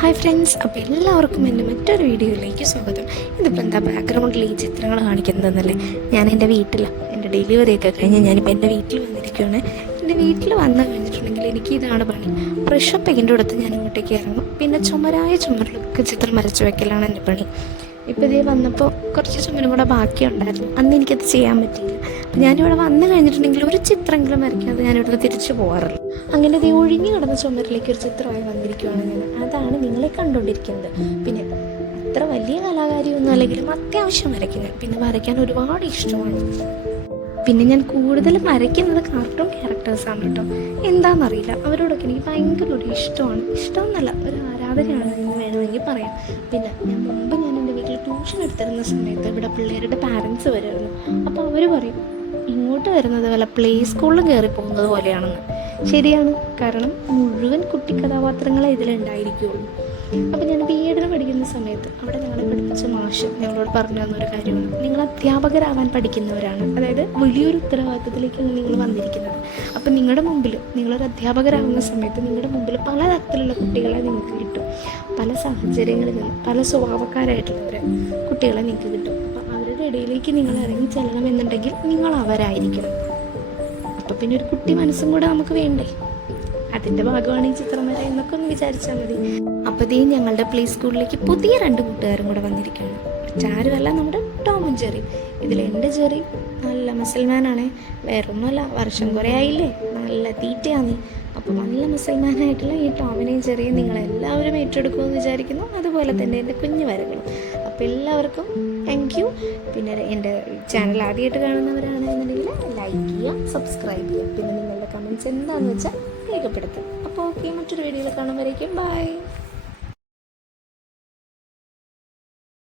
Hi friends, അപ്പോൾ എല്ലാവർക്കും എൻ്റെ മറ്റൊരു വീഡിയോയിലേക്ക് സ്വാഗതം. ഇതിപ്പോൾ എന്താ ബാക്ക്ഗ്രൗണ്ടിൽ ഈ ചിത്രങ്ങൾ കാണിക്കുന്നതെന്നല്ലേ? ഞാൻ എൻ്റെ വീട്ടിലാണ്. എൻ്റെ ഡെലിവറിയൊക്കെ കഴിഞ്ഞ് ഞാനിപ്പോൾ എൻ്റെ വീട്ടിൽ വന്നിരിക്കുകയാണ്. എൻ്റെ വീട്ടിൽ വന്നു കഴിഞ്ഞിട്ടുണ്ടെങ്കിൽ എനിക്ക് ഇതാണ് പണി. ബ്രഷ് പെയിൻ്റ് കൊടുത്ത് ഞാൻ ഇങ്ങോട്ടേക്ക് ഇറങ്ങും. പിന്നെ ചുമരിലൊക്കെ ചിത്രം വരച്ച് വയ്ക്കലാണ് എൻ്റെ പണി. ഇപ്പോൾ ഇതേ വന്നപ്പോൾ കുറച്ച് ചുമരും കൂടെ ബാക്കിയുണ്ടായിരുന്നു. അന്ന് എനിക്കത് ചെയ്യാൻ പറ്റിയില്ല. അപ്പോൾ ഞാനിവിടെ വന്നു കഴിഞ്ഞിട്ടുണ്ടെങ്കിൽ ഒരു ചിത്രമെങ്കിലും വരയ്ക്കാതെ ഞാനിവിടെ തിരിച്ചു പോകാറില്ല. അങ്ങനെ ഇത് ഒഴിഞ്ഞു കിടന്ന ചുമരിലേക്ക് ഒരു ചിത്രമായി വന്നിരിക്കുകയാണ് ഞാൻ. അതാണ് നിങ്ങളെ കണ്ടുകൊണ്ടിരിക്കുന്നത്. പിന്നെ അത്ര വലിയ കലാകാരിയൊന്നും അല്ലെങ്കിലും അത്യാവശ്യം വരയ്ക്കുന്നത്. പിന്നെ വരയ്ക്കാൻ ഒരുപാട് ഇഷ്ടമാണ്. പിന്നെ ഞാൻ കൂടുതലും വരയ്ക്കുന്നത് കാർട്ടൂൺ ക്യാരക്ടേഴ്സാണ് കേട്ടോ. എന്താണെന്നറിയില്ല, അവരോടൊക്കെ എനിക്ക് ഭയങ്കര ഒരു ഇഷ്ടമാണ്. ഇഷ്ടമെന്നല്ല, ഒരു ആരാധനയാണ് എന്ന് വേണമെങ്കിൽ പറയാം. പിന്നെ മുമ്പ് ഞാൻ എൻ്റെ വീട്ടിൽ ട്യൂഷൻ എടുത്തിരുന്ന സമയത്ത് ഇവിടെ പിള്ളേരുടെ പാരൻസ് വരുമായിരുന്നു. അപ്പോൾ അവർ പറയും, ഇങ്ങോട്ട് വരുന്നത് വല്ല പ്ലേ സ്കൂളിൽ കയറി പോകുന്നത് പോലെയാണെന്ന്. ശരിയാണ്, കാരണം മുഴുവൻ കുട്ടി കഥാപാത്രങ്ങളെ ഇതിലുണ്ടായിരിക്കുകയുള്ളൂ. അപ്പോൾ ഞാൻ B.Ed പഠിക്കുന്ന സമയത്ത് അവിടെ ഞങ്ങളെ പഠിപ്പിച്ച മാഷ് ഞങ്ങളോട് പറഞ്ഞു തന്നൊരു കാര്യമാണ്, നിങ്ങൾ അധ്യാപകരാവാൻ പഠിക്കുന്നവരാണ്. അതായത് വലിയൊരു ഉത്തരവാദിത്തത്തിലേക്കാണ് നിങ്ങൾ വന്നിരിക്കുന്നത്. അപ്പം നിങ്ങളുടെ മുമ്പിൽ നിങ്ങളൊരു അധ്യാപകരാകുന്ന സമയത്ത് നിങ്ങളുടെ മുമ്പിൽ പലതരത്തിലുള്ള കുട്ടികളെ നിങ്ങൾക്ക് കിട്ടും. പല സാഹചര്യങ്ങളിൽ നിന്ന് പല സ്വഭാവക്കാരായിട്ടുള്ളവരെ കുട്ടികളെ നിങ്ങൾക്ക് കിട്ടും. അപ്പോൾ അവരുടെ ഇടയിലേക്ക് നിങ്ങൾ ഇറങ്ങി ചെല്ലണമെന്നുണ്ടെങ്കിൽ നിങ്ങൾ അവരായിരിക്കണം. അപ്പോൾ പിന്നെ ഒരു കുട്ടി മനസ്സും കൂടെ നമുക്ക് വേണ്ടേ? അതിൻ്റെ ഭാഗമാണ് ഈ ചിത്രം വര എന്നൊക്കെ ഒന്ന് വിചാരിച്ചാൽ മതി. അപ്പോഴത്തേ ഞങ്ങളുടെ പ്ലേ സ്കൂളിലേക്ക് പുതിയ 2 കൂട്ടുകാരും കൂടെ വന്നിരിക്കുകയാണ്. മറ്റാരുമല്ല, നമ്മുടെ ടോമും ജെറി. ഇതിൽ എൻ്റെ ജെറി നല്ല മുസൽമാനാണ്. വേറൊന്നുമല്ല, വർഷം കുറേ ആയില്ലേ, നല്ല തീറ്റയാണ്. അപ്പോൾ നല്ല മുസൽമാനായിട്ടുള്ള ഈ ടോമിനെയും ജെറിയും നിങ്ങളെല്ലാവരും ഏറ്റെടുക്കുമെന്ന് വിചാരിക്കുന്നു. അതുപോലെ തന്നെ എൻ്റെ കുഞ്ഞു വരകളും. അപ്പോൾ എല്ലാവർക്കും താങ്ക് യു. പിന്നെ എൻ്റെ ചാനൽ ആദ്യമായിട്ട് കാണുന്നവരാണെന്നുണ്ടെങ്കിൽ ലൈക്ക് ചെയ്യുക, സബ്സ്ക്രൈബ് ചെയ്യുക. പിന്നെ നിങ്ങളുടെ കമൻറ്റ്സ് എന്താണെന്ന് വെച്ചാൽ രേഖപ്പെടുത്തും. അപ്പോൾ ഓക്കെ, മറ്റൊരു വീഡിയോയിൽ കാണുമ്പോഴേക്കും ബൈ.